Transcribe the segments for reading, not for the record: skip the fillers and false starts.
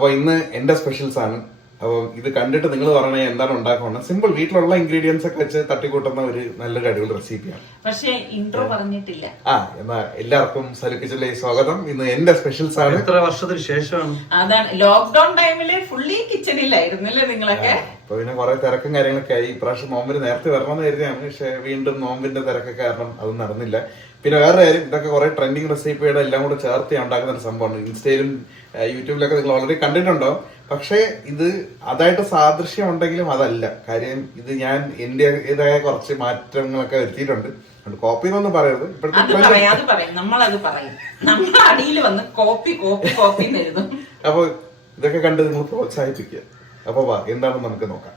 അപ്പൊ ഇന്ന് എന്റെ സ്പെഷ്യൽസ് ആണ്. അപ്പൊ ഇത് കണ്ടിട്ട് നിങ്ങൾ പറയണേ എന്താണ് ഉണ്ടാക്കുന്നത്. സിമ്പിൾ, വീട്ടിലുള്ള ഇൻഗ്രീഡിയൻസ് ഒക്കെ വെച്ച് തട്ടിക്കൂട്ടുന്ന ഒരു നല്ലൊരു അടിപൊളി റെസിപ്പിയാണ്. പക്ഷേ ഇൻട്രോ പറഞ്ഞിട്ടില്ല. എന്നാ എല്ലാവർക്കും സലു കിച്ചണിലേക്ക് സ്വാഗതം. ഇന്ന് എന്റെ സ്പെഷ്യൽസ് ആണ്. എത്ര വർഷത്തിന് ശേഷമാണ്? അതാണ്, ലോക്ക്ഡൌൺ ടൈമില് ഫുള്ളി കിച്ചണിലായിരുന്നല്ലേ നിങ്ങളൊക്കെ? അപ്പൊ പിന്നെ കുറെ തിരക്കും കാര്യങ്ങളൊക്കെ ആയി. ഇപ്രാവശ്യം നോമ്പിന് നേരത്തെ വരണമെന്ന് കരുതിയാണ്, പക്ഷെ വീണ്ടും നോമ്പിന്റെ തിരക്കൊക്കെ കാരണം അത് നടന്നില്ല. പിന്നെ വേറെ കാര്യം, ഇതൊക്കെ കുറെ ട്രെൻഡിങ് റെസിപ്പിയുടെ എല്ലാം കൂടെ ചേർത്ത് ഉണ്ടാക്കുന്ന ഒരു സംഭവമാണ്. ഇൻസ്റ്റയിലും യൂട്യൂബിലൊക്കെ നിങ്ങൾ ഓൾറെഡി കണ്ടിട്ടുണ്ടോ. പക്ഷെ ഇത് അതായിട്ട് സാദൃശ്യം ഉണ്ടെങ്കിലും അതല്ല കാര്യം. ഇത് ഞാൻ എന്റേതായ കുറച്ച് മാറ്റങ്ങളൊക്കെ വരുത്തിയിട്ടുണ്ട്. കോപ്പി എന്നൊന്നും പറയരുത്. നമ്മളത് പറയും, നമ്മൾ അടിയിൽ വന്ന് കോപ്പി കോപ്പി കോപ്പി എഴുതും. അപ്പൊ ഇതൊക്കെ കണ്ട് നിങ്ങൾ പ്രോത്സാഹിപ്പിക്കുക. അപ്പൊ വാ, എന്താണെന്ന് നമുക്ക് നോക്കാം.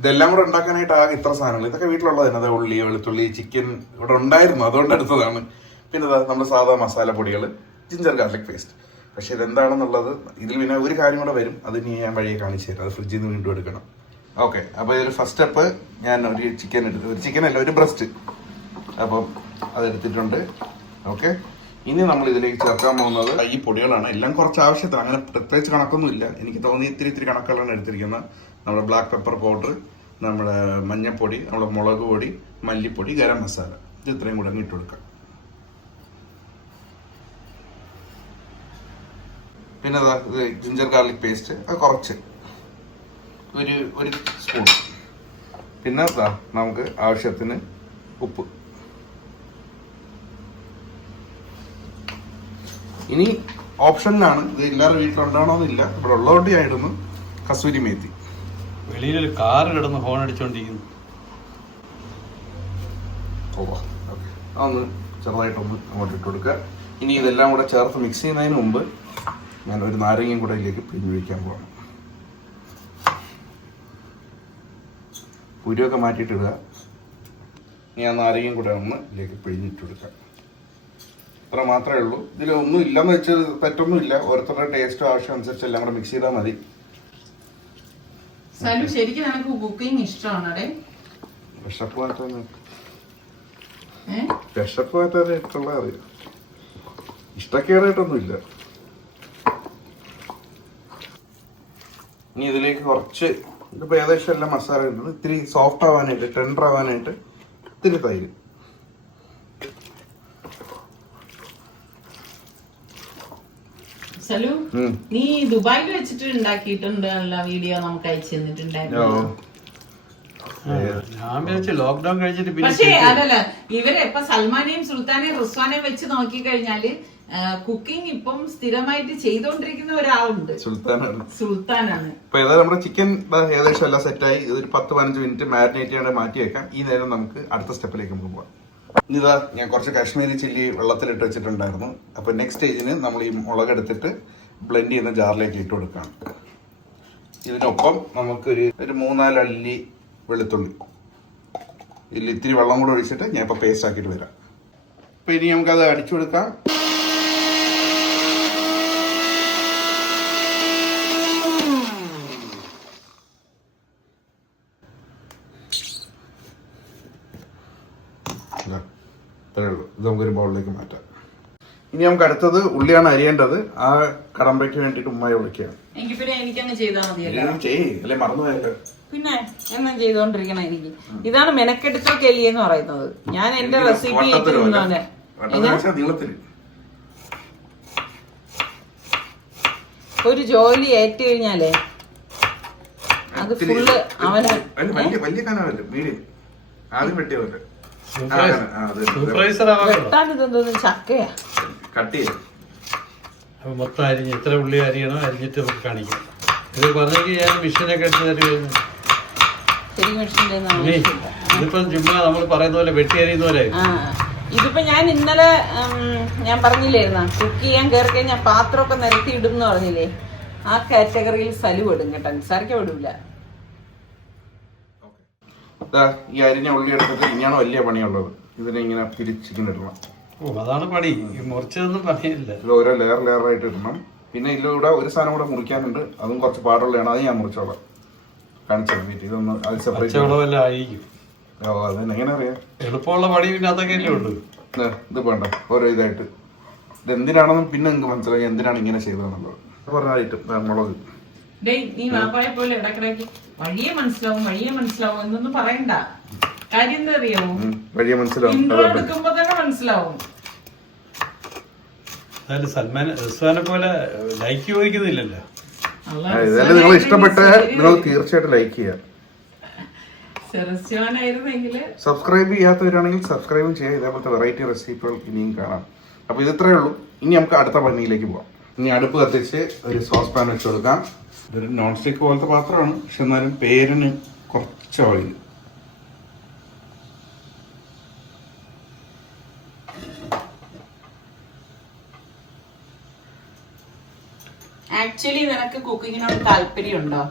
ഇതെല്ലാം കൂടെ ഉണ്ടാക്കാനായിട്ട് ആകെ ഇത്ര സാധനങ്ങൾ. ഇതൊക്കെ വീട്ടിലുള്ളതാണ്. അത് ഉള്ളി, വെളുത്തുള്ളി, ചിക്കൻ ഇവിടെ ഉണ്ടായിരുന്നു, അതുകൊണ്ട് എടുത്തതാണ്. പിന്നെ നമ്മുടെ സാധാ മസാലപ്പൊടികൾ, ജിഞ്ചർ ഗാർലിക് പേസ്റ്റ്. പക്ഷെ ഇതെന്താണെന്നുള്ളത് ഇതിൽ പിന്നെ ഒരു കാര്യം കൂടെ വരും, അത് ഞാൻ വഴിയെ കാണിച്ചു തരാം. അത് ഫ്രിഡ്ജിൽ നിന്ന് വീണ്ടും എടുക്കണം. ഓക്കെ, അപ്പോൾ ഇതിൽ ഫസ്റ്റ് സ്റ്റെപ്പ് ഞാൻ ഒരു ചിക്കൻ എടുത്തു. ഒരു ചിക്കൻ അല്ല, ഒരു ബ്രസ്റ്റ്. അപ്പം അതെടുത്തിട്ടുണ്ട്. ഓക്കെ, ഇനി നമ്മൾ ഇതിലേക്ക് ചേർക്കാൻ പോകുന്നത് ഈ പൊടികളാണ്. എല്ലാം കുറച്ച് ആവശ്യത്തിന്, അങ്ങനെ പ്രത്യേകിച്ച് കണക്കൊന്നുമില്ല. എനിക്ക് തോന്നി ഇത്തിരി കണക്കുകളാണ് എടുത്തിരിക്കുന്നത്. നമ്മുടെ ബ്ലാക്ക് പെപ്പർ പൗഡർ, നമ്മുടെ മഞ്ഞൾപ്പൊടി, നമ്മുടെ മുളക് പൊടി, മല്ലിപ്പൊടി, ഗരം മസാല, ഇത് ഇത്രയും കൂടെ അങ്ങ് ഇട്ട് കൊടുക്കാം. പിന്നെ ഇത് ജിഞ്ചർ ഗാർലിക് പേസ്റ്റ്, അത് കുറച്ച് ഒരു സ്പൂൺ. പിന്നെ നമുക്ക് ആവശ്യത്തിന് ഉപ്പ്. ഇനി ഓപ്ഷനിലാണ്, ഇത് എല്ലാവരും വീട്ടിലുണ്ടാവണമെന്നില്ല, ഇവിടെ ഉള്ളതുകൊണ്ട് ആയിരുന്നു കസൂരി മേത്തി. വെളിയിലൊരു കാറ് കിടന്ന് ഹോൺ അടിച്ചോണ്ടിരിക്കുന്നു. അതൊന്ന് ചെറുതായിട്ടൊന്ന് അങ്ങോട്ട് ഇട്ട് കൊടുക്കുക. ഇനി ഇതെല്ലാം കൂടെ ചേർത്ത് മിക്സ് ചെയ്യുന്നതിന് മുമ്പ് ഞാൻ ഒരു നാരങ്ങയും കൂടെ ഇതിലേക്ക് പിഴിഞ്ഞൊഴിക്കാൻ പോകണം. പുരിയൊക്കെ മാറ്റിയിട്ടിടുക. ഇനി ആ നാരങ്ങയും കൂടെ ഒന്ന് ഇതിലേക്ക് പിഴിഞ്ഞിട്ട് കൊടുക്കുക. അത്ര മാത്രമേ ഉള്ളൂ. ഇതിലൊന്നും ഇല്ലെന്ന് വെച്ചാൽ തെറ്റൊന്നുമില്ല. ഓരോരുത്തരുടെ ടേസ്റ്റും ആവശ്യം അനുസരിച്ച് എല്ലാം കൂടെ മിക്സ് ചെയ്താൽ മതി. ശരിക്കും നിനക്ക് കുക്കിംഗ് ഇഷ്ടമാണേ? വിശപ്പ് മാറ്റാനായിട്ടുള്ള അറിയാം. ഇഷ്ടക്കേടായിട്ടൊന്നുമില്ല. ഇനി ഇതിലേക്ക് കുറച്ച്, ഇതിപ്പോ ഏകദേശം എല്ലാം മസാല ഇടുന്നത്. ഇത്തിരി സോഫ്റ്റ് ആവാനായിട്ട്, ടെൻഡർ ആവാനായിട്ട് ഇത്തിരി തൈര്. സലു, നീ ദുബായിൽ വെച്ചിട്ട് ഉണ്ടാക്കിയിട്ടുണ്ട് വീഡിയോ നമുക്ക് അയച്ചു തന്നിട്ടുണ്ടായിരുന്നു. ഞാൻ വിചാരിച്ചു ലോക്ക്ഡൌൺ കഴിച്ചിട്ട്. പക്ഷേ അതല്ല, ഇവരെ ഇപ്പൊ സൽമാനെയും സുൽത്താനെയും റിസ്വാനെയും വെച്ച് നോക്കി കഴിഞ്ഞാല് കുക്കിംഗ് ഇപ്പം സ്ഥിരമായിട്ട് ചെയ്തോണ്ടിരിക്കുന്ന ഒരാളുണ്ട്, സുൽത്താനാണ്. ഇപ്പൊ ഏതായാലും നമ്മുടെ ചിക്കൻ ഏകദേശം എല്ലാം സെറ്റായി. ഇതൊരു 10-15 മിനിറ്റ് മാരിനേറ്റ് ചെയ്യാണ്ട് മാറ്റി വെക്കാം. ഈ നേരം നമുക്ക് അടുത്ത സ്റ്റെപ്പിലേക്ക് നമുക്ക് പോകാം. ഇതാ ഞാൻ കുറച്ച് കാശ്മീരി ചില്ലി വെള്ളത്തിലിട്ട് വെച്ചിട്ടുണ്ടായിരുന്നു. അപ്പൊ നെക്സ്റ്റ് സ്റ്റേജിന് നമ്മൾ ഈ മുളക് എടുത്തിട്ട് ബ്ലെൻഡ് ചെയ്യുന്ന ജാറിലേക്ക് ഇട്ട് കൊടുക്കാം. ഇതിനൊപ്പം നമുക്കൊരു 3-4 അല്ലി വെളുത്തുള്ളി, ഇതിൽ ഇത്തിരി വെള്ളം കൂടെ ഒഴിച്ചിട്ട് ഞാൻ ഇപ്പൊ പേസ്റ്റ് ആക്കിയിട്ട് വരാം. അപ്പൊ ഇനി നമുക്കത് അടിച്ചു കൊടുക്കാം. ഇത് നമുക്കൊരു ബൗളിലേക്ക് മാറ്റാം. ഇനി നമുക്ക് അടുത്തത് ഉള്ളിയാണ് അരിയേണ്ടത്. ആ കടമ്പയ്ക്ക് വേണ്ടിട്ട് ഉമ്മായി വിളിക്കുകയാണ്. അല്ലെ മറന്നുപോയല്ലോ. പിന്നെ എന്നും ചെയ്തോണ്ടിരിക്കണം. എനിക്ക് ഇതാണ് മെനക്കെടുത്ത കെലി എന്ന് പറയുന്നത്. ഞാൻ എന്റെ റെസിപ്പി ഒരു ജോലി ഏറ്റു കഴിഞ്ഞാലേ അത് ഫുള്ള് അവന് വലിയ കനമല്ല, മീഡിയം. ആദ്യം വെട്ടിയ പോലെ ചക്കയാ കട്ട് ചെയ്യും. അപ്പൊ മൊത്തം അരിഞ്ഞ് എത്ര ഉള്ളി അരിയണം അരിഞ്ഞിട്ട് നമുക്ക് കാണിക്കാം. ഇത് പറഞ്ഞെങ്കിൽ ഞാൻ മെഷീനൊക്കെ എടുത്ത് തരുമായിരുന്നു. ഇതിപ്പം ചുമ്മാ നമ്മൾ പറയുന്ന പോലെ വെട്ടി അരിയുന്ന പോലെ. ഇതിപ്പോ ഞാൻ ഇന്നലെ ഞാൻ പറഞ്ഞില്ലായിരുന്ന കുക്ക് ചെയ്യാൻ കയറി കഴിഞ്ഞാൽ പാത്രമൊക്കെ നിരത്തി ഇടും എന്ന് പറഞ്ഞില്ലേ, ആ കാറ്റഗറിയിൽ സലു ഇടും കേട്ടോ, നിസ്സാരിക്കാൻ വിടൂല. ഈ അരിഞ്ഞ ഉള്ളി എടുത്തിട്ട് ഇങ്ങനെയാണ് വലിയ പണിയുള്ളത്. ഇതിനെ ഇങ്ങനെ തിരിച്ചിങ്ങനെ ഇടണം. അതാണ് പണി, മുറിച്ചതൊന്നും പണിയില്ല. ഓരോ ലെയറായിട്ട് ഇടണം. പിന്നെ ഇതിലൂടെ ഒരു സാധനം കൂടെ മുറിക്കാനുണ്ട്, അതും കുറച്ച് പാടുള്ളതാണ്. അത് ഞാൻ മുറിച്ചോളാം, കാണിച്ചാൽ ഇതൊന്ന് അത് സെപ്പറേറ്റ്. അതെങ്ങനെ അറിയാം? എളുപ്പമുള്ള പണി പിന്നെ അതൊക്കെ ഉള്ളൂ. ഇത് വേണ്ട ഓരോ ഇതായിട്ട്. ഇത് എന്തിനാണെന്നും പിന്നെ നിങ്ങൾക്ക് മനസ്സിലാക്കി എന്തിനാണ് ഇങ്ങനെ ചെയ്തതെന്നുള്ളത്. പറഞ്ഞ ഐറ്റം മുളക്. ഡേയ് നീ വാപ്പായെ പോലെ ഇടക്കിടക്ക് വഴിയെ മനസ്സിലാവും എന്നൊന്നും പറയണ്ട. കാര്യം എന്താ അറിയാമോ, വഴിയെ മനസ്സിലാവും. ഇൻട്രോ എടുക്കുമ്പോ തന്നെ മനസ്സിലാവും. അതായത് റിസ്വാനെ പോലെ ലൈക്ക് ചോദിക്കുന്നില്ലല്ലോ. ഇതെല്ലാം നിങ്ങൾ ഇഷ്ടപ്പെട്ട നിങ്ങൾ തീർച്ചയായിട്ടും ലൈക്ക് ചെയ്യുക. സബ്സ്ക്രൈബ് ചെയ്യാത്തവരാണെങ്കിൽ സബ്സ്ക്രൈബും ചെയ്യുക. ഇതേപോലത്തെ വെറൈറ്റി റെസിപ്പികൾ ഇനിയും കാണാം. അപ്പൊ ഇത് ഇത്രയേ ഉള്ളൂ. ഇനി നമുക്ക് അടുത്ത പണിയിലേക്ക് പോവാം. ഇനി അടുപ്പ് കത്തിച്ച് ഒരു സോസ് പാൻ വെച്ച് കൊടുക്കാം. ഇതൊരു നോൺ സ്റ്റിക്ക് പോലത്തെ പാത്രമാണ്, പക്ഷെ എന്നാലും പേരിന് കുറച്ച് ഓയിൽ. ആക്ച്വലി നിനക്ക് കുക്കിങ്ങിനോട് താല്പര്യമുണ്ടോ?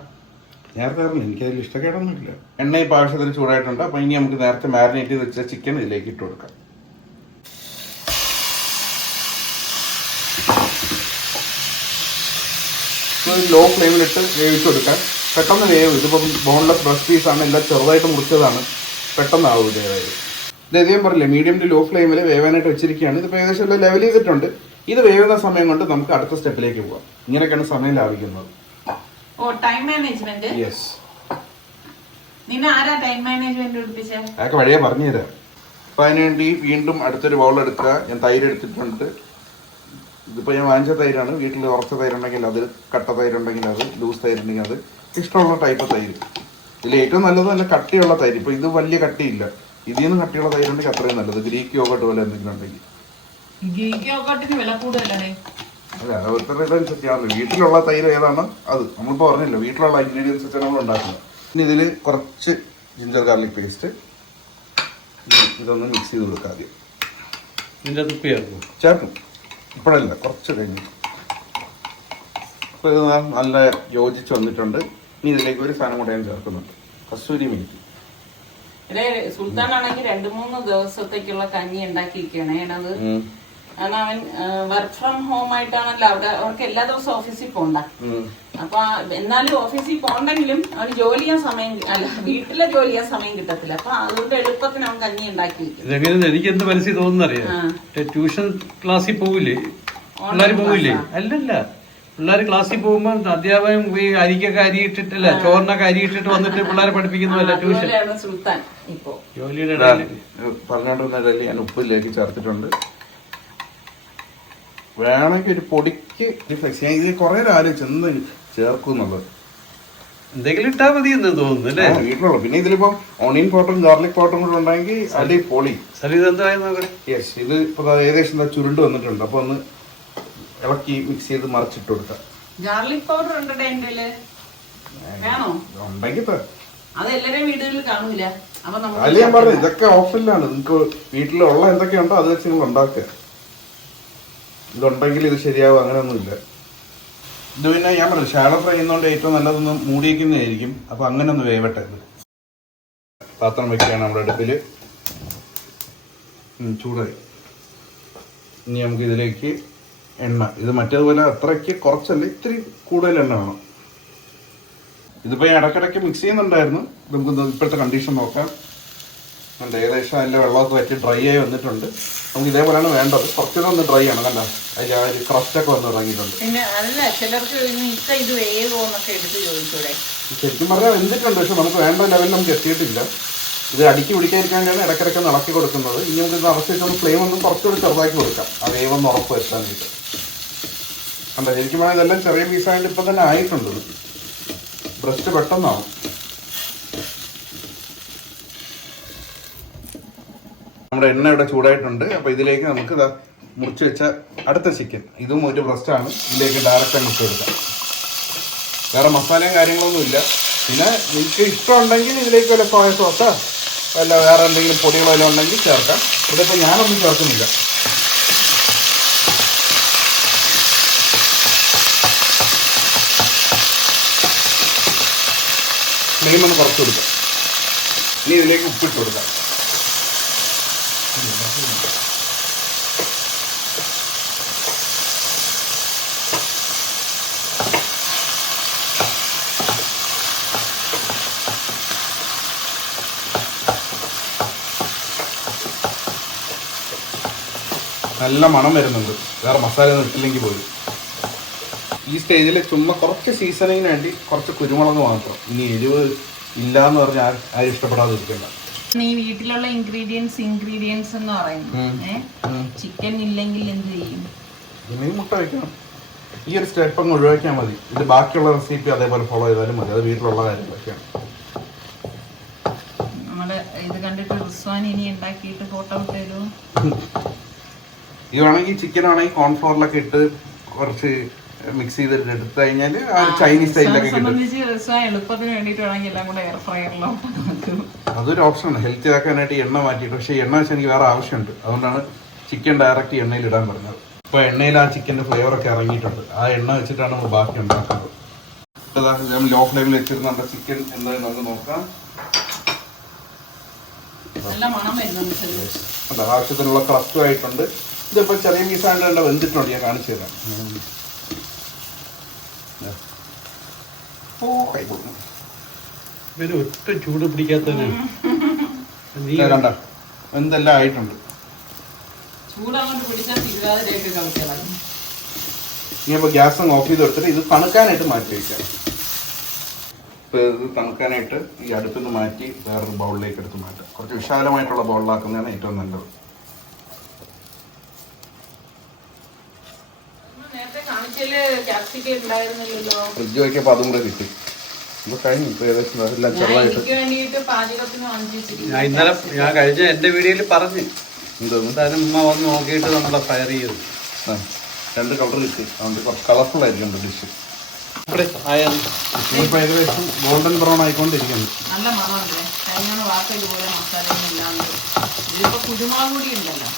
നേരത്തെ അറിയില്ല, എനിക്കതിൽ ഇഷ്ടക്കേടൊന്നുമില്ല. എണ്ണ ഇപ്പോൾ ആവശ്യത്തിന് ചൂടായിട്ടുണ്ട്. അപ്പൊ ഇനി നമുക്ക് നേരത്തെ മാരിനേറ്റ് ചെയ്ത് വെച്ച ചിക്കൻ ഇതിലേക്ക് ഇട്ട് കൊടുക്കാം. ലോ ഫ്ലെയിമിലിട്ട് വേവിച്ച് കൊടുക്കാം. പെട്ടെന്ന് വേവും. ഇതിപ്പം ബോൺലെസ് ബ്രസ്റ്റ് പീസാണ്, എല്ലാം ചെറുതായിട്ട് മുറിച്ചതാണ്, പെട്ടെന്നാവും ഇത്. ഇത് അധികം പറയില്ലേ, മീഡിയം ടു ലോ ഫ്ലെയിമിൽ വേവാനായിട്ട് വെച്ചിരിക്കുകയാണ്. ഇതിപ്പോൾ ഏകദേശം എല്ലാം ലെവൽ ചെയ്തിട്ടുണ്ട്. ഇത് വേവുന്ന സമയം കൊണ്ട് നമുക്ക് അടുത്ത സ്റ്റെപ്പിലേക്ക് പോവാം. ഇങ്ങനെയൊക്കെയാണ് സമയം ലാഭിക്കുന്നത്. ഓ, ടൈം മാനേജ്മെന്റ്. യെസ്. നിന്നെ ആരാ ടൈം മാനേജ്മെന്റ് പഠിപ്പിച്ചേ? അതൊക്കെ വഴിയെ പറഞ്ഞുതരാം. അപ്പൊ അതിനുവേണ്ടി വീണ്ടും അടുത്തൊരു ബൗൾ എടുക്കുക. ഞാൻ തൈര് എടുത്തിട്ടുണ്ട്. ഇതിപ്പോൾ ഞാൻ വാങ്ങിച്ച തൈരാണ്. വീട്ടിൽ ഉറച്ച തൈരുണ്ടെങ്കിൽ അത്, കട്ട തൈരുണ്ടെങ്കിൽ അത്, ലൂസ് തൈരുണ്ടെങ്കിൽ അത്, ഇഷ്ടമുള്ള ടൈപ്പ് തൈര്. ഇതിൽ ഏറ്റവും നല്ലത് നല്ല കട്ടിയുള്ള തൈര്. ഇപ്പോൾ ഇത് വലിയ കട്ടിയില്ല. ഇതിൽ നിന്ന് കട്ടിയുള്ള തൈരുണ്ടെങ്കിൽ അത്രയും നല്ലത്. ഗ്രീക്ക് യോഗട്ട് പോലെ എന്തെങ്കിലും ഉണ്ടെങ്കിൽ. ഗ്രീക്ക് യോഗട്ടിന് വില കൂടുതലല്ലേ? അല്ല, ഓരോരുത്തരുടെ ഇതനുസരിച്ചാണല്ലോ. വീട്ടിലുള്ള തൈര് ഏതാണ് അത് നമ്മളിപ്പോൾ പറഞ്ഞില്ല. വീട്ടിലുള്ള ഇൻഗ്രീഡിയൻസ് വെച്ചാണ് നമ്മൾ ഉണ്ടാക്കുന്നത്. ഇനി ഇതിൽ കുറച്ച് ജിഞ്ചർ ഗാർലിക് പേസ്റ്റ്, ഇതൊന്ന് മിക്സ് ചെയ്ത് കൊടുക്കുക ആദ്യം. ഇതിൻ്റെ തുപ്പി ചേർക്കും. ഇപ്പോഴല്ല, കുറച്ച് കഴിഞ്ഞു. അപ്പോൾ ഇത് നല്ല യോജിച്ച് വന്നിട്ടുണ്ട്. ഇനി ഇതിലേക്ക് ഒരു സാധനം കൂടെ ഞാൻ ചേർക്കുന്നുണ്ട്, കസൂരി മേത്തി. സുൽത്താൻ ആണെങ്കിൽ 2-3 ദിവസത്തേക്കുള്ള കഞ്ഞി ഉണ്ടാക്കിയിരിക്കുകയാണ്. അത് കാരണം അവൻ വർക്ക് ഫ്രം ഹോം ആയിട്ടാണല്ലോ അവിടെ. അവർക്ക് എല്ലാ ദിവസവും ഓഫീസിൽ പോകണ്ട. അപ്പൊ എന്നാലും ഓഫീസിൽ പോകണ്ടെങ്കിലും അവന് ജോലി ചെയ്യാൻ സമയം, അല്ല വീട്ടിലെ ജോലി ചെയ്യാൻ സമയം കിട്ടത്തില്ല. അപ്പൊ അതുകൊണ്ട് എളുപ്പത്തിന് അവൻ കഞ്ഞി ഉണ്ടാക്കി. എനിക്ക് എന്ത് മനസ്സിൽ തോന്നുന്നറിയാം, ട്യൂഷൻ ക്ലാസ്സിൽ പോവില്ലേ പിള്ളേർ പോവില്ലേ? അല്ലല്ല, പിള്ളേർ ക്ലാസ്സിൽ പോകുമ്പോൾ അധ്യാപകൻ ഈ അരിക്കൊക്കെ അരിയിട്ടിട്ടില്ല, ചോറിനൊക്കെ അരിയിട്ടിട്ട് വന്നിട്ട് പിള്ളേരെ പഠിപ്പിക്കുന്നതല്ല ട്യൂഷൻ. സുൽത്താൻ ഇപ്പോ ജോലിയുടെ പറഞ്ഞോണ്ടിരുന്നതിൽ ഞാൻ ഉപ്പിലേക്ക് ചേർത്തിട്ടുണ്ട്. വേണമെങ്കിൽ ഒരു പൊടിക്ക് ഫ്ലെക്സ്. ഞാൻ ഇത് കുറെ ആലോചിച്ച് എന്ത് ചേർക്കും എന്നുള്ളത്. എന്തെങ്കിലും ഇട്ടാ മതി എന്ന് തോന്നുന്നു അല്ലേ? വീട്ടിലുള്ള. പിന്നെ ഇതിലിപ്പോ ഓണിയൻ പൗഡറും ഗാർലിക് പൗഡറും കൂടെ ഉണ്ടെങ്കിൽ അടി പൊളി. യെസ്. ഇത് ഇപ്പൊ ഏകദേശം ചുരുണ്ട് വന്നിട്ടുണ്ട്. അപ്പൊ ഒന്ന് ഇളക്കി മിക്സ് ചെയ്ത് മറിച്ചിട്ട് കൊടുക്കാം. ഗാർലിക് പൗഡർ വേണോ? ഉണ്ടെങ്കിൽ അത് എല്ലാവരും വീടുകളിൽ കാണൂല. അല്ല, ഞാൻ പറഞ്ഞു ഇതൊക്കെ ഓഫിലാണ്. നിങ്ങൾക്ക് വീട്ടിലുള്ള എന്തൊക്കെയുണ്ടോ അത് വെച്ച് നിങ്ങൾ ഉണ്ടാക്കുക. ഇതുണ്ടെങ്കിൽ ഇത് ശരിയാവും, അങ്ങനെയൊന്നുമില്ല. ഇത് പിന്നെ ഞാൻ പറഞ്ഞു ഷാലോ ഫ്രൈ ചെയ്യുന്നതുകൊണ്ട് ഏറ്റവും നല്ലതൊന്ന് മൂടിയിരിക്കുന്നതായിരിക്കും. അപ്പൊ അങ്ങനെ ഒന്ന് വേവട്ടെ. ഇത് പാത്രം വെക്കുകയാണ് നമ്മുടെ അടുപ്പില്. ചൂടായി. ഇനി നമുക്ക് ഇതിലേക്ക് എണ്ണ. ഇത് മറ്റേതുപോലെ അത്രയ്ക്ക് കുറച്ചല്ല, ഇത്തിരി കൂടുതൽ എണ്ണ വേണം. ഇതിപ്പോൾ ഞാൻ ഇടയ്ക്കിടയ്ക്ക് മിക്സ് ചെയ്യുന്നുണ്ടായിരുന്നു. നമുക്ക് ഇപ്പോഴത്തെ കണ്ടീഷൻ നോക്കാം. ഏകദേശം അതിൻ്റെ വെള്ളമൊക്കെ വെച്ച് ഡ്രൈ ആയി വന്നിട്ടുണ്ട്. നമുക്ക് ഇതേപോലെയാണ് വേണ്ടത്. കുറച്ചുകൂടെ ഒന്ന് ഡ്രൈ ആണ്. കണ്ട അതിൽ ആ ഒരു ക്രസ്റ്റൊക്കെ വന്ന് തുടങ്ങിയിട്ടുണ്ട്. പിന്നെ അല്ല, ചിലർക്ക് ഇത് വേവോന്നൊക്കെ എടുത്ത് ചോദിച്ചൂടെ? ശരിക്കും പറഞ്ഞാൽ വെന്തിട്ടുണ്ട്, പക്ഷെ നമുക്ക് വേണ്ട ലെവലിൽ നമുക്ക് എത്തിയിട്ടില്ല. ഇത് അടുക്കി പിടിക്കാതിരിക്കാനാണ് ഇടയ്ക്കിടയ്ക്ക് ഇളക്കി കൊടുക്കുന്നത്. ഇനി നമുക്ക് ഇത് അറസ്റ്റ് വെച്ചൊന്ന് ഫ്ലെയിം ഒന്നും കുറച്ചുകൂടി ചെറുതാക്കി കൊടുക്കാം, ആ വേവൊന്ന് ഉറപ്പ് വരുത്താനായിട്ട്. കണ്ട ശരിക്കും പറഞ്ഞാൽ ഇതെല്ലാം ചെറിയ പീസായിട്ട് ഇപ്പം തന്നെ ആയിട്ടുണ്ട്. ബ്രസ്റ്റ് പെട്ടെന്നാവും. നമ്മുടെ എണ്ണ ഇവിടെ ചൂടായിട്ടുണ്ട്. അപ്പോൾ ഇതിലേക്ക് നമുക്ക് മുറിച്ച് വെച്ച അടുത്ത ചിക്കൻ, ഇതും ഒരു ബ്രസ്റ്റാണ്, ഇതിലേക്ക് ഡയറക്റ്റ് അങ്ങ് ഇട്ട് കൊടുക്കാം. വേറെ മസാലയും കാര്യങ്ങളൊന്നും ഇല്ല. പിന്നെ നിങ്ങൾക്ക് ഇഷ്ടമുണ്ടെങ്കിൽ ഇതിലേക്ക് വല്ല സോയ സോസോ വല്ല വേറെ എന്തെങ്കിലും പൊടികളോ വല്ലതും ഉണ്ടെങ്കിൽ ചേർക്കാം. ഇവിടെ ഇപ്പോൾ ഞാനൊന്നും ചേർക്കുന്നില്ല. ഫ്ലെയിം ഒന്ന് കുറച്ച് കൊടുക്കാം. ഇനി ഇതിലേക്ക് ഉപ്പിട്ട് കൊടുക്കാം. നല്ല മണം വരുന്നുണ്ട്, വേറെ മസാല ഒന്നും ഇട്ടില്ലെങ്കിൽ പോലും. ഈ സ്റ്റേജിൽ ചുമ്മാ കുറച്ച് സീസണിങ്ങിന് വേണ്ടി കുറച്ച് കുരുമുളക് മാത്രം. ഇനി എരിവ് ഇല്ലാന്ന് പറഞ്ഞാൽ ആരും ഇഷ്ടപ്പെടാതിരിക്കണ്ട. ഈ വീട്ടിലുള്ള ഇൻഗ്രീഡിയൻസ് എന്ന് പറയുന്നത് ചിക്കൻ ഇല്ലെങ്കിൽ എന്ത് ചെയ്യും? ഇനി മുട്ട വയ്ക്കണം. ഈ ഒരു സ്റ്റെപ്പ് അങ്ങ് ഒഴിവാക്കിയാൽ മതി. ഇത് ബാക്കിയുള്ള റെസിപ്പി അതേപോലെ ഫോളോ ചെയ്താലും മതി. അത് വീട്ടിലുള്ള കാര്യങ്ങളൊക്കെയാണ്. നമ്മള് ഇത് കണ്ടിട്ട് റിസ്വാൻ ഇനി ഉണ്ടാക്കിയിട്ട് ഫോട്ടോ ഇട്ടു. ഇതാണെങ്കിൽ ചിക്കൻ ആണെങ്കിൽ കോൺഫ്ലോറിലൊക്കെ ഇട്ട് കുറച്ച് മിക്സ് ചെയ്തിട്ട് എടുത്തു കഴിഞ്ഞാൽ ആ ചൈനീസ് സ്റ്റൈലിലൊക്കെ സംബന്ധിച്ച് റിസ്വാൻ എളുപ്പത്തിന് വേണ്ടിയിട്ട് വേണമെങ്കിൽ എല്ലാം കൂടെ എയർ ഫ്രയറിലോട്ട്. അതൊരു ഓപ്ഷനാണ് ഹെൽത്തി ആക്കാനായിട്ട് എണ്ണ മാറ്റിയിട്ട്. പക്ഷേ എണ്ണ വെച്ചാൽ എനിക്ക് വേറെ ആവശ്യമുണ്ട്. അതുകൊണ്ടാണ് ചിക്കൻ ഡയറക്റ്റ് എണ്ണയിൽ ഇടാൻ പറഞ്ഞത്. ഇപ്പോൾ എണ്ണയിൽ ആ ചിക്കൻ്റെ ഫ്ലേവറൊക്കെ ഇറങ്ങിയിട്ടുണ്ട്. ആ എണ്ണ വെച്ചിട്ടാണ് നമ്മൾ ബാക്കി ഉണ്ടാക്കുന്നത്. ലോ ഫ്ലെയിമിൽ വെച്ചിരുന്ന നമ്മുടെ ചിക്കൻ എന്തായാലും നമുക്ക് നോക്കാം. നല്ല മണം വരുന്നുണ്ട്. അല്ല, ആവശ്യത്തിനുള്ള ക്രസ്റ്റും ആയിട്ടുണ്ട്. ഇതിപ്പോൾ ചെറിയ പീസാണ്ട് വെന്തിട്ടുണ്ട്. ഞാൻ കാണിച്ചു തരാം. ഒറ്റ ചൂട് പിടിക്കാത്തതിന് കണ്ട എന്തെല്ലാം ആയിട്ടുണ്ട്. ഇനിയിപ്പോൾ ഗ്യാസ് അങ്ങ് ഓഫ് ചെയ്ത് കൊടുത്തിട്ട് ഇത് തണുക്കാനായിട്ട് മാറ്റി വയ്ക്കാം. ഇപ്പോൾ ഇത് തണുക്കാനായിട്ട് ഈ അടുപ്പിൽ നിന്ന് മാറ്റി വേറൊരു ബൗളിലേക്ക് എടുത്ത് മാറ്റാം. കുറച്ച് വിശാലമായിട്ടുള്ള ബൗളിലാക്കുന്നതാണ് ഏറ്റവും നല്ലത്. ഫ്രിഡ്ജ് വയ്ക്കപ്പോൾ അതും കൂടെ കിട്ടി. ഇപ്പൊ കഴിഞ്ഞു. ഇപ്പൊ ഏകദേശം എല്ലാം ചെറുതായിട്ട് ഇന്നലെ ഞാൻ കഴിഞ്ഞ എന്റെ വീഡിയോയിൽ പറഞ്ഞു എന്തായാലും ഉമ്മ വന്ന് നോക്കിയിട്ട് നമ്മളെ ഫയർ ചെയ്തു. 2 കളർ കിട്ടി. അതുകൊണ്ട് കുറച്ച് കളർഫുൾ ആയിരിക്കും ഡിഷ്. ഇപ്പൊ ഏകദേശം ഗോൾഡൻ ബ്രൗൺ ആയിക്കൊണ്ടിരിക്കുന്നു. നല്ല മണമല്ലേ? ഇതുപോലെ മസാലയൊന്നും ഇല്ലാണ്ട് ഇതിപ്പോ കുരുമുളക് കൂടി ഉണ്ടല്ലോ.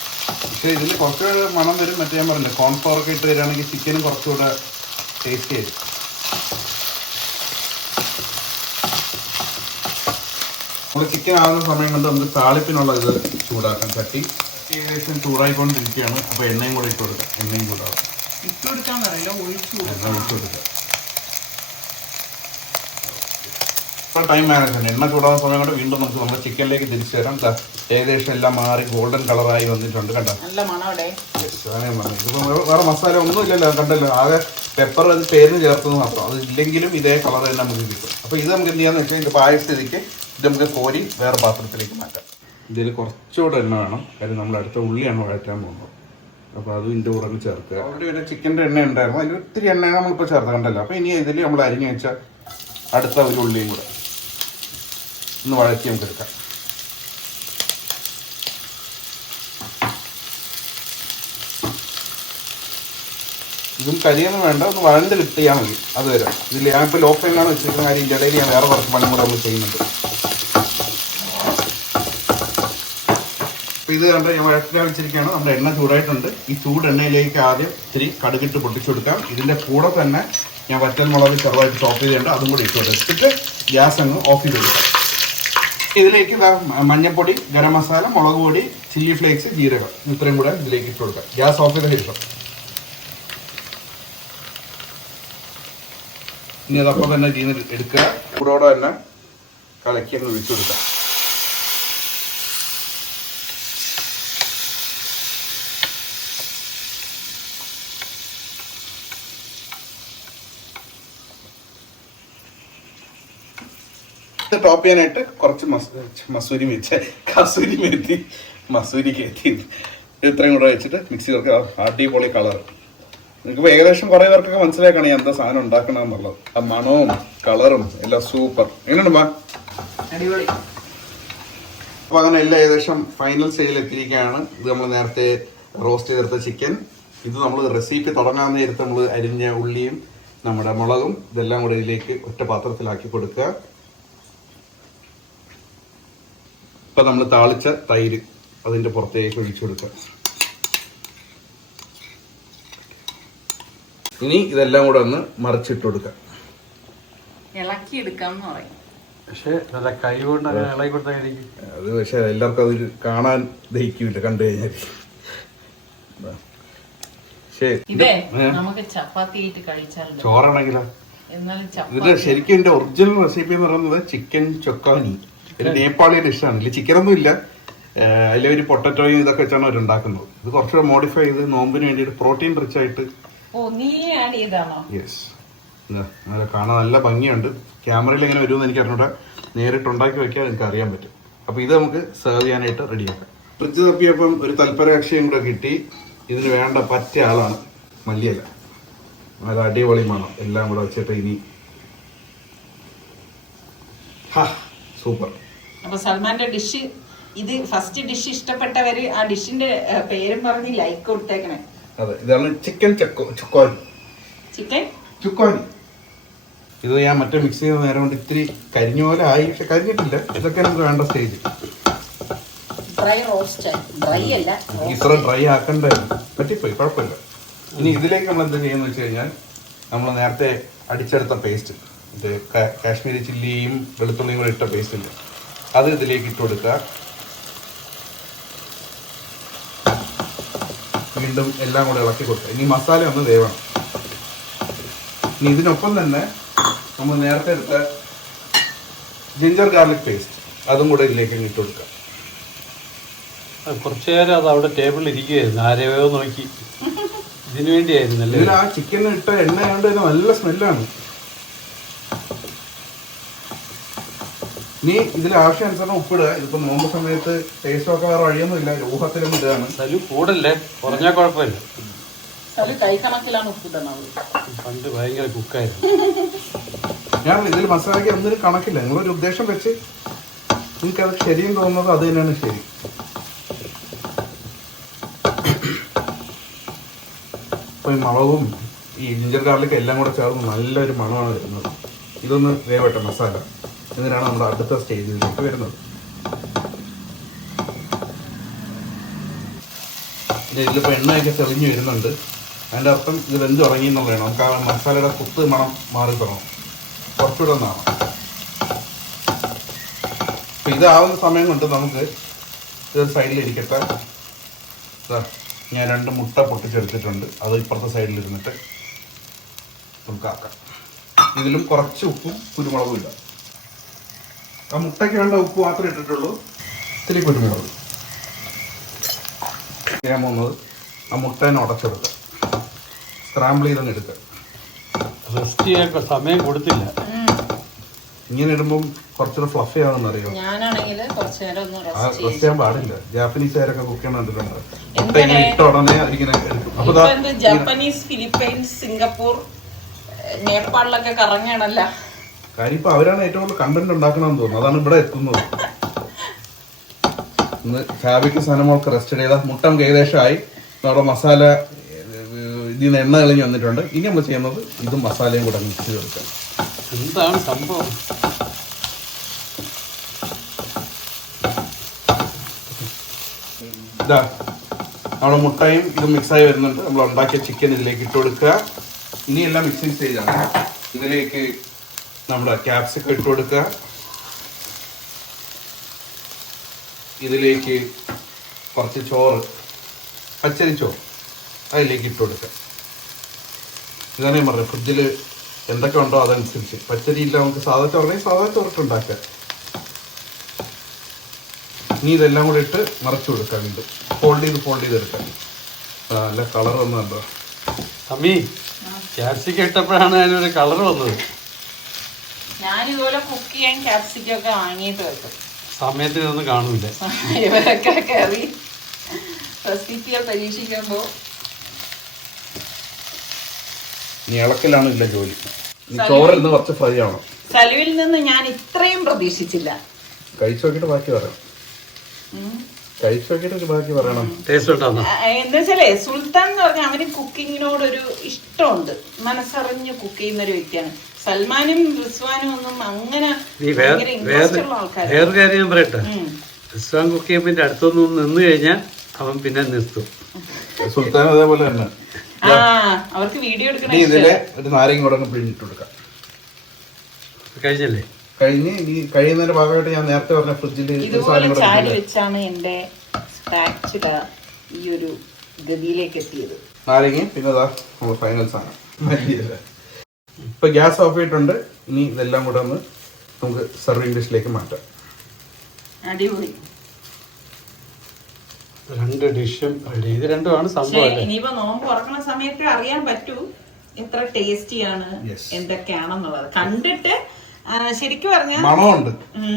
പക്ഷെ ഇതിൽ കുറച്ച് മണം വരും. മറ്റേ ഞാൻ പറഞ്ഞില്ലേ, കോൺഫ്ലവർ ഒക്കെ ഇട്ട് തരികയാണെങ്കിൽ ചിക്കനും കുറച്ചുകൂടെ ടേസ്റ്റി ആയിരിക്കും. നമ്മൾ ചിക്കൻ ആകുന്ന സമയം കൊണ്ട് നമുക്ക് താളിപ്പിനുള്ള ഇത് ചൂടാക്കാം. ചട്ടി ഏകദേശം ചൂടായിക്കൊണ്ടിരിക്കുകയാണ്. അപ്പോൾ എണ്ണയും കൂടെ ഇട്ട് കൊടുക്കാം. എണ്ണയും ചൂടാകും. ഒഴിച്ചു കൊടുക്കാം. ഇപ്പോൾ ടൈം മാനേജ്മെന്റ്. എണ്ണ ചൂടാകുന്ന സമയം കൊണ്ട് വീണ്ടും നമുക്ക് നമ്മുടെ ചിക്കനിലേക്ക് തിരിച്ചു തരാം. ഏകദേശം എല്ലാം മാറി ഗോൾഡൻ കളറായി വന്നിട്ടുണ്ട്. കണ്ടോ? ഇതിപ്പോൾ വേറെ മസാല ഒന്നും ഇല്ലല്ലോ. കണ്ടല്ലോ, ആകെ പെപ്പർ അത് പേരിന് ചേർത്തത് മാത്രം. അത് ഇല്ലെങ്കിലും ഇതേ കളർ തന്നെ നമുക്ക് കിട്ടും. അപ്പോൾ ഇത് നമുക്ക് എന്ത് ചെയ്യാന്ന് വെച്ചാൽ ഇതിൻ്റെ പായസത്തിലേക്ക് ഇത് നമുക്ക് കോരി വേറെ പാത്രത്തിലേക്ക് മാറ്റാം. ഇതിൽ കുറച്ചുകൂടെ എണ്ണ വേണം. കാര്യം നമ്മൾ അടുത്ത ഉള്ളിയാണ് വഴറ്റാൻ പോകുന്നത്. അപ്പോൾ അതും ഇതിൻ്റെ കൂടെ ഒന്ന് ചേർക്കുക. ഓൾറെഡി ഒരു ചിക്കൻ്റെ എണ്ണ ഉണ്ടായിരുന്നു. അതിൽ ഒത്തിരി എണ്ണ നമ്മളിപ്പോൾ ചേർത്ത് കണ്ടല്ലോ. അപ്പോൾ ഇനി ഇതിൽ നമ്മൾ അരിഞ്ഞു വെച്ചാൽ അടുത്ത ഒരു ഉള്ളിയും കൂടെ ഒന്ന് വഴറ്റി നമുക്ക് എടുക്കാം. ഇതും കരിയൊന്നും വേണ്ട, ഒന്ന് വഴണ്ട് കിട്ടിയാൽ മതി. അത് വരാം. ഇതിൽ ഞാനിപ്പോൾ ലോ ഫ്ലെയിമിലാണ് വെച്ചിരിക്കുന്ന കാര്യം. ഇതിൻ്റെ ഇടയിൽ ഞാൻ വേറെ കുറച്ച് പണി കൂടെ നമ്മൾ ചെയ്യുന്നുണ്ട്. അപ്പോൾ ഇത് കണ്ട് ഞാൻ വഴറ്റിലാ വെച്ചിരിക്കുകയാണ്. നമ്മുടെ എണ്ണ ചൂടായിട്ടുണ്ട്. ഈ ചൂട് എണ്ണയിലേക്ക് ആദ്യം ഇത്തിരി കടുകിട്ട് പൊട്ടിച്ചു കൊടുക്കാം. ഇതിൻ്റെ കൂടെ തന്നെ ഞാൻ വറ്റൽ മുളക് ചെറുതായിട്ട് ചോപ്പ് ചെയ്തിട്ടുണ്ട്. അതും കൂടി ഇട്ട് കൊടുത്തിട്ട് ഗ്യാസ് അങ്ങ് ഓഫ് ചെയ്ത് കൊടുക്കാം. ഇതിലേക്ക് മഞ്ഞൾപ്പൊടി, ഗരം മസാല, മുളക് പൊടി, ചില്ലി ഫ്ലേക്സ്, ജീരകം ഇത്രയും കൂടെ ഇതിലേക്ക് ഇട്ട് കൊടുക്കാം. ഗ്യാസ് ഓഫ് ചെയ്ത ശേഷം ഇനി അതപ്പം തന്നെ ചെയ്യുന്ന എടുക്കുക. ചൂടോടെ തന്നെ കലക്കി അങ്ങ് ഒഴിച്ചു കൊടുക്കാം. ടോപ്പ് ചെയ്യാനായിട്ട് കുറച്ച് മസൂരി കയറ്റി ഇത്രയും കൂടെ വെച്ചിട്ട് മിക്സ് ചെയ്ത് അടിപൊളി കളർ. നിങ്ങൾക്ക് ഏകദേശം കുറേ പേർക്കൊക്കെ മനസ്സിലാക്കണം ഞാൻ എന്താ സാധനം ഉണ്ടാക്കണമെന്നുള്ളത്. ആ മണവും കളറും എല്ലാം സൂപ്പർ. എങ്ങനെയുണ്ട് അടിപൊളി. അപ്പോൾ അങ്ങനെ എല്ലാം ഏകദേശം ഫൈനൽ സ്റ്റേജിൽ എത്തിയിരിക്കുകയാണ്. ഇത് നമ്മൾ നേരത്തെ റോസ്റ്റ് ചെയ്തെടുത്ത ചിക്കൻ. ഇത് നമ്മൾ റെസിപ്പി തുടങ്ങാൻ നേരത്തെ നമ്മൾ അരിഞ്ഞ ഉള്ളിയും നമ്മുടെ മുളകും ഇതെല്ലാം കൂടെ ഇതിലേക്ക് ഒറ്റ പാത്രത്തിലാക്കി കൊടുക്കുക. ഇപ്പം നമ്മൾ താളിച്ച തൈര് അതിൻ്റെ പുറത്തേക്ക് ഒഴിച്ചു കൊടുക്കുക. ഇനി ഇതെല്ലാം കൂടെ ഒന്ന് മറിച്ചിട്ട് കൊടുക്കുക. പക്ഷേ നല്ല കൈ കൊണ്ട് ഇളകി കൊടുത്താൽ അത് പക്ഷെ എല്ലാവർക്കും അത് കാണാൻ ദഹിക്കില്ല കണ്ടു കഴിഞ്ഞാൽ. ചോറാണെങ്കിലോ ഇതിന്റെ ശരിക്കും എന്റെ ഒറിജിനൽ റെസിപ്പി എന്ന് പറയുന്നത് ചിക്കൻ ചൊക്കാനി. ഒരു നേപ്പാളി ഡിഷാണ്. ഇതിൽ ചിക്കനൊന്നും ഇല്ല. അതിലൊരു പൊട്ടറ്റോയും ഇതൊക്കെ വെച്ചാണ് അവർ ഉണ്ടാക്കുന്നത്. ഇത് കുറച്ചുകൂടെ മോഡിഫൈ ചെയ്ത് നോമ്പിന് വേണ്ടിയിട്ട് പ്രോട്ടീൻ റിച്ച് ആയിട്ട് ഓ നീ ആഡ് ചെയ്താണോ? യെസ്, നല്ല കാണാൻ നല്ല ഭംഗിയുണ്ട്. ക്യാമറയിൽ എങ്ങനെ വരുമെന്ന് എനിക്ക് അറിഞ്ഞൂടാ, നേരിട്ട് ഉണ്ടാക്കി വെക്കാൻ എനിക്ക് അറിയാൻ പറ്റും. അപ്പോൾ ഇത് നമുക്ക് സെർവ് ചെയ്യാനായിട്ട് റെഡിയാക്കാം. ഫ്രിഡ്ജ് തപ്പിയപ്പം ഒരു തൽപരകക്ഷിയും കൂടെ കിട്ടി. ഇതിന് വേണ്ട പറ്റിയ ആളാണ് മല്ലിയില. നല്ല അടിപൊളി മണം എല്ലാം കൂടെ വെച്ചിട്ട് ഇനി സൂപ്പർ. അപ്പൊ സൽമാന്റെ ഡിഷ് ഇത് ഫസ്റ്റ് ഡിഷ് ഇഷ്ടപ്പെട്ടവര് ആ ഡിഷിന്റെ പേരും പറഞ്ഞ് ലൈക്ക് കൊടുത്തേക്കണേ. അതെ, ഇതാണ് ചിക്കൻ ചുക്കോനി. ചിക്കൻ ചുക്കോനി. ഇത് ഞാൻ മറ്റേ മിക്സ് ചെയ്ത നേരം കൊണ്ട് ഇത്തിരി കരിഞ്ഞ പോലെ ആയി, പക്ഷെ കരിഞ്ഞിട്ടില്ല. ഇതൊക്കെ നമുക്ക് വേണ്ട സ്റ്റേജ്. ഡ്രൈ റോസ്റ്റ്, ഡ്രൈ അല്ല, ഇത്ര ഡ്രൈ ആക്കണ്ടായിരുന്നു, പറ്റിപ്പോയി, കുഴപ്പമില്ല. ഇനി ഇതിലേക്ക് നമ്മൾ എന്താ ചെയ്യുന്നത് വെച്ച് കഴിഞ്ഞാൽ, നമ്മൾ നേരത്തെ അടിച്ചെടുത്ത പേസ്റ്റ്, ഇത് കാശ്മീരി ചില്ലിയും വെളുത്തുള്ളിയും കൂടെ ഇട്ട പേസ്റ്റ് ഇല്ല, അത് ഇതിലേക്ക് ഇട്ട് കൊടുക്കുക. വീണ്ടും എല്ലാം കൂടെ ഇളക്കി കൊടുക്കുക. ഇനി മസാല ഒന്ന് വേവണം. ഇനി ഇതിനൊപ്പം തന്നെ നമ്മൾ നേരത്തെ എടുത്ത ജിഞ്ചർ ഗാർലിക് പേസ്റ്റ് അതും കൂടെ ഇതിലേക്ക് ഇട്ട് കൊടുക്കുക. കുറച്ചു നേരം അത് അവിടെ ടേബിളിൽ ഇരിക്കുകയായിരുന്നു, ആരെയോ നോക്കി. ഇതിനു വേണ്ടിയായിരുന്നല്ലേ? ഇതിൽ ആ ചിക്കൻ ഇട്ട എണ്ണ ആയതുകൊണ്ട് തന്നെ നല്ല സ്മെല്ലാണ്. ഇനി ഇതിൽ ആവശ്യാനുസരണം ഉപ്പിടുക. ഇതിപ്പോ നോമ്പ് സമയത്ത് ടേസ്റ്റ് ഒക്കെ വേറെ വഴിയൊന്നുമില്ല, ഊഹത്തിലും ഇതാണ്. സലു കൂടല്ലേ, കുറഞ്ഞാൽ കുഴപ്പമില്ല. കൈക്കണക്കിലാണ് ഉപ്പിടുന്നത്. പണ്ട് ഭയങ്കര കുക്കായിരുന്നു ഞാൻ. ഇതിൽ മസാലയ്ക്ക് ഒന്നിനും കണക്കില്ല. നിങ്ങളൊരു ഉദ്ദേശം വെച്ച് നിങ്ങൾക്കത് ശരിയെന്ന് തോന്നുന്നത് അത് തന്നെയാണ് ശരി. ഇപ്പൊ ഈ മുളകും ഈ ജിഞ്ചർ ഗാർലിക് എല്ലാം കൂടെ ചേർന്ന് നല്ലൊരു മണമാണ് വരുന്നത്. ഇതൊന്ന് വേവട്ടെ മസാല, എന്നിട്ടാണ് നമ്മുടെ അടുത്ത സ്റ്റേജിലേക്ക് വരുന്നത്. ഇതിലിപ്പോൾ എണ്ണയൊക്കെ തെളിഞ്ഞു വരുന്നുണ്ട്. അതിൻ്റെ അർത്ഥം ഇത് വെന്ത് തുടങ്ങി എന്നുള്ളതാണ്. നമുക്ക് ആ മസാലയുടെ കുത്ത് മണം മാറി തുടങ്ങും, കുറച്ചുകൂടെ ഒന്നാണ്. അപ്പോൾ ഇതാവുന്ന സമയം കൊണ്ട് നമുക്ക് ഇതൊരു സൈഡിലിരിക്കട്ടെ. ഞാൻ 2 മുട്ട പൊട്ടിച്ചെടുത്തിട്ടുണ്ട്, അത് ഇപ്പുറത്തെ സൈഡിലിരുന്നിട്ട് നമുക്ക് ആക്കാം. ഇതിലും കുറച്ച് ഉപ്പും കുരുമുളകും ഇടാം. ആ മുട്ടയ്ക്ക് വേണ്ട ഉപ്പ് മാത്രമേ ഇട്ടിട്ടുള്ളൂ, ഇത്തിരി കുരുമുളക്. ചെയ്യാൻ പോകുന്നത് ആ മുട്ടേനെ ഉടച്ചെടുക്കുക, സ്ക്രാമ്പിൾ ചെയ്തങ്ങ് എടുക്കുക. റെസ്റ്റ് ചെയ്യാൻ സമയം കൊടുത്തില്ല. ഇങ്ങനെ ഇടുമ്പം കുറച്ചുകൂടെ ഫ്ലഫി ആണെന്ന് അറിയോ? ഞാനാണെങ്കിൽ കുറച്ചു നേരം ഒന്ന് റെസ്റ്റ് ചെയ്യാൻ പാടില്ല. ജാപ്പനീസുകാരൊക്കെ കുക്ക് ചെയ്യണം കണ്ടിട്ടുണ്ട്. മുട്ട ഇങ്ങനെ ഇട്ട ഉടനെ ഇങ്ങനെ എടുക്കും. അപ്പൊ ജാപ്പനീസ്, ഫിലിപ്പൈൻസ്, സിംഗപ്പൂർ, നേപ്പാളിലൊക്കെ കറങ്ങണല്ല കാര്യം. ഇപ്പൊ അവരാണ് ഏറ്റവും കൂടുതൽ കണ്ടന്റ് ഉണ്ടാക്കണമെന്ന് തോന്നുന്നു, അതാണ് ഇവിടെ എത്തുന്നത്. ഇന്ന് ഫാബ്രിക് സാധനങ്ങളൊക്കെ റെസ്റ്റ് ചെയ്ത മുട്ട ഏകദേശമായി. നമ്മുടെ മസാല ഇതിൽ നിന്ന് എണ്ണ തെളിഞ്ഞ് വന്നിട്ടുണ്ട്. ഇനി നമ്മൾ ചെയ്യുന്നത് ഇതും മസാലയും കൂടെ മിക്സ് ചെയ്ത് കൊടുക്കാം. എന്താണ് സംഭവം? ഇതാ നമ്മുടെ മുട്ടയും ഇതും മിക്സായി വരുന്നുണ്ട്. നമ്മൾ ഉണ്ടാക്കിയ ചിക്കൻ ഇതിലേക്ക് ഇട്ട് കൊടുക്കുക. ഇനിയെല്ലാം മിക്സിങ് സ്റ്റേജാണ്. ഇതിലേക്ക് നമ്മുടെ ക്യാപ്സിക്കം ഇട്ട് കൊടുക്കുക. ഇതിലേക്ക് കുറച്ച് ചോറ്, പച്ചരി ചോറ്, അതിലേക്ക് ഇട്ട് കൊടുക്കുക. ഇതാണ് ഞാൻ പറഞ്ഞത്, ഫ്രിഡ്ജിൽ എന്തൊക്കെ ഉണ്ടോ അതനുസരിച്ച്. പച്ചരി ഇല്ല, നമുക്ക് സാധാ ചോറിനെ സാധാ ചോറിട്ട് ഉണ്ടാക്കുക. ഇനി ഇതെല്ലാം കൂടെ ഇട്ട് മറച്ചു കൊടുക്കാം. വീണ്ടും ഫോൾഡ് ചെയ്തെടുക്കാം. നല്ല കളർ വന്നുണ്ടോ അമ്മി? ക്യാപ്സിക്കം ഇട്ടപ്പോഴാണ് അതിനൊരു കളർ വന്നത്. ഞാനിതുപോലെ കുക്ക് ചെയ്യാൻ ക്യാപ്സിക്കം ഒക്കെ വാങ്ങിയിട്ട് വെക്കും. സമയത്തിനൊന്നും കാണൂല. ഇവരൊക്കെ കയറി റെസിപ്പിയെ പരീക്ഷിക്കുമ്പോ ഇളക്കിലാണ് ഇല്ല ജോലി. ചോറിൽ നിന്ന് കുറച്ച് ഫ്രൈ ആവണം. സലുവിൽ നിന്ന് ഞാൻ ഇത്രയും പ്രതീക്ഷിച്ചില്ല. കഴിച്ചു നോക്കിയിട്ട് ബാക്കി പറയണം. ടേസ്റ്റ് ഉണ്ടാവുന്ന എന്താ വെച്ചാലേ, സുൽത്താൻ എന്ന് പറഞ്ഞാൽ അവന് കുക്കിങ്ങിനോടൊരു ഇഷ്ടമുണ്ട്, മനസ്സറിഞ്ഞ് കുക്ക് ചെയ്യുന്ന ഒരു വ്യക്തിയാണ്. സൽമാനും റിസ്വാനും ഒന്നും അങ്ങനെ വേറൊരു കാര്യം ഞാൻ പറയട്ടെ. റിസ്വാൻ കുക്ക് ചെയ്യുമ്പോൾ അടുത്തൊന്നും നിന്ന് കഴിഞ്ഞാൽ അവൻ പിന്നെ നിർത്തും. സുൽത്താൻ അതേപോലെ തന്നെ. അവർക്ക് വീഡിയോ എടുക്കണ ഇതിലെ ഒരു നാരങ്ങ കൂടെ പിഴിഞ്ഞിട്ട് കൊടുക്കാം. കഴിഞ്ഞല്ലേ? കഴിഞ്ഞ് ഇനി കഴിയുന്നതിന്റെ ഭാഗമായിട്ട് ഞാൻ നേരത്തെ പറഞ്ഞ ഫ്രിഡ്ജിൽ ഇതുപോലെ ചാരി വെച്ചാണ് എന്റെ സ്പാച്ചുല ഈ ഒരു ഗതിയിലേക്ക് എത്തിയത്. നാരങ്ങയും പിന്നെ നമ്മൾ ഫൈനൽ സാധനം. ഇപ്പൊ ഗ്യാസ് ഓഫ് ചെയ്തിട്ടുണ്ട്. ഇനി ഇതെല്ലാം കൂടെ ഒന്ന് നമുക്ക് സെർവിങ് ഡിഷിലേക്ക് മാറ്റാം. അടിപൊളി. 2 ഡിഷും റെഡി. ഇത് രണ്ടുമാണ് സംഭവം അല്ലേ? ഇനിയിപ്പോ നോമ്പ് തുറക്കുന്ന സമയത്ത് അറിയാൻ പറ്റൂ എത്ര ടേസ്റ്റിയാണ് എന്തൊക്കെയാണെന്നുള്ളത്. കണ്ടിട്ട് ശരിക്കും പറഞ്ഞാൽ മണമുണ്ട്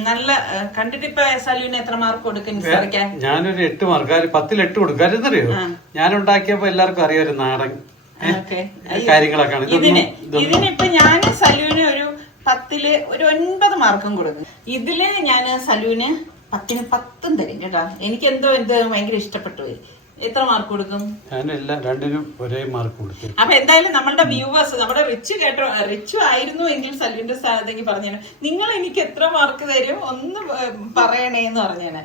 നല്ല. കണ്ടിട്ട് ഇപ്പൊ സലൂന് എത്ര മാർക്ക് കൊടുക്കും നിസ്സാറിക്കാൻ? ഞാനൊരു 8 മാർക്ക്, 10-ൽ 8 കൊടുക്കും. അറിയോ, ഞാൻ ഉണ്ടാക്കിയപ്പോ എല്ലാവർക്കും അറിയാം ഒരു നാടൻ കാര്യങ്ങളൊക്കെയാണ്. ഇതിനിപ്പൊ ഞാൻ സലൂന് ഒരു 10-ല് ഒരു 9 മാർക്കും കൊടുക്കും. ഇതില് ഞാൻ സലൂന് 10-ന് 10 തരും കേട്ടോ. എനിക്ക് എന്തോ ഭയങ്കര ഇഷ്ടപ്പെട്ടു പോയി. എത്ര മാർക്ക് കൊടുക്കും? ഞാനെല്ലാം രണ്ടിനും ഒരേ മാർക്ക് കൊടുക്കും. അപ്പൊ എന്തായാലും നമ്മളുടെ വ്യൂവേഴ്സ്, നമ്മുടെ റിച്ചു ആയിരുന്നു എങ്കിൽ സലൂന്റെ സ്ഥാനത്തേക്ക് പറഞ്ഞേനെ, നിങ്ങൾ എനിക്ക് എത്ര മാർക്ക് തരും ഒന്ന് പറയണേ എന്ന് പറഞ്ഞേനെ.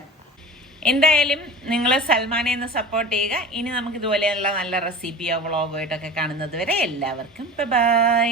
എന്തായാലും നിങ്ങൾ സൽമാനെ ഒന്ന് സപ്പോർട്ട് ചെയ്യുക. ഇനി നമുക്ക് ഇതുപോലെയുള്ള നല്ല റെസിപ്പിയോ വ്ളോഗോ ആയിട്ടൊക്കെ കാണുന്നത് വരെ എല്ലാവർക്കും ബൈ.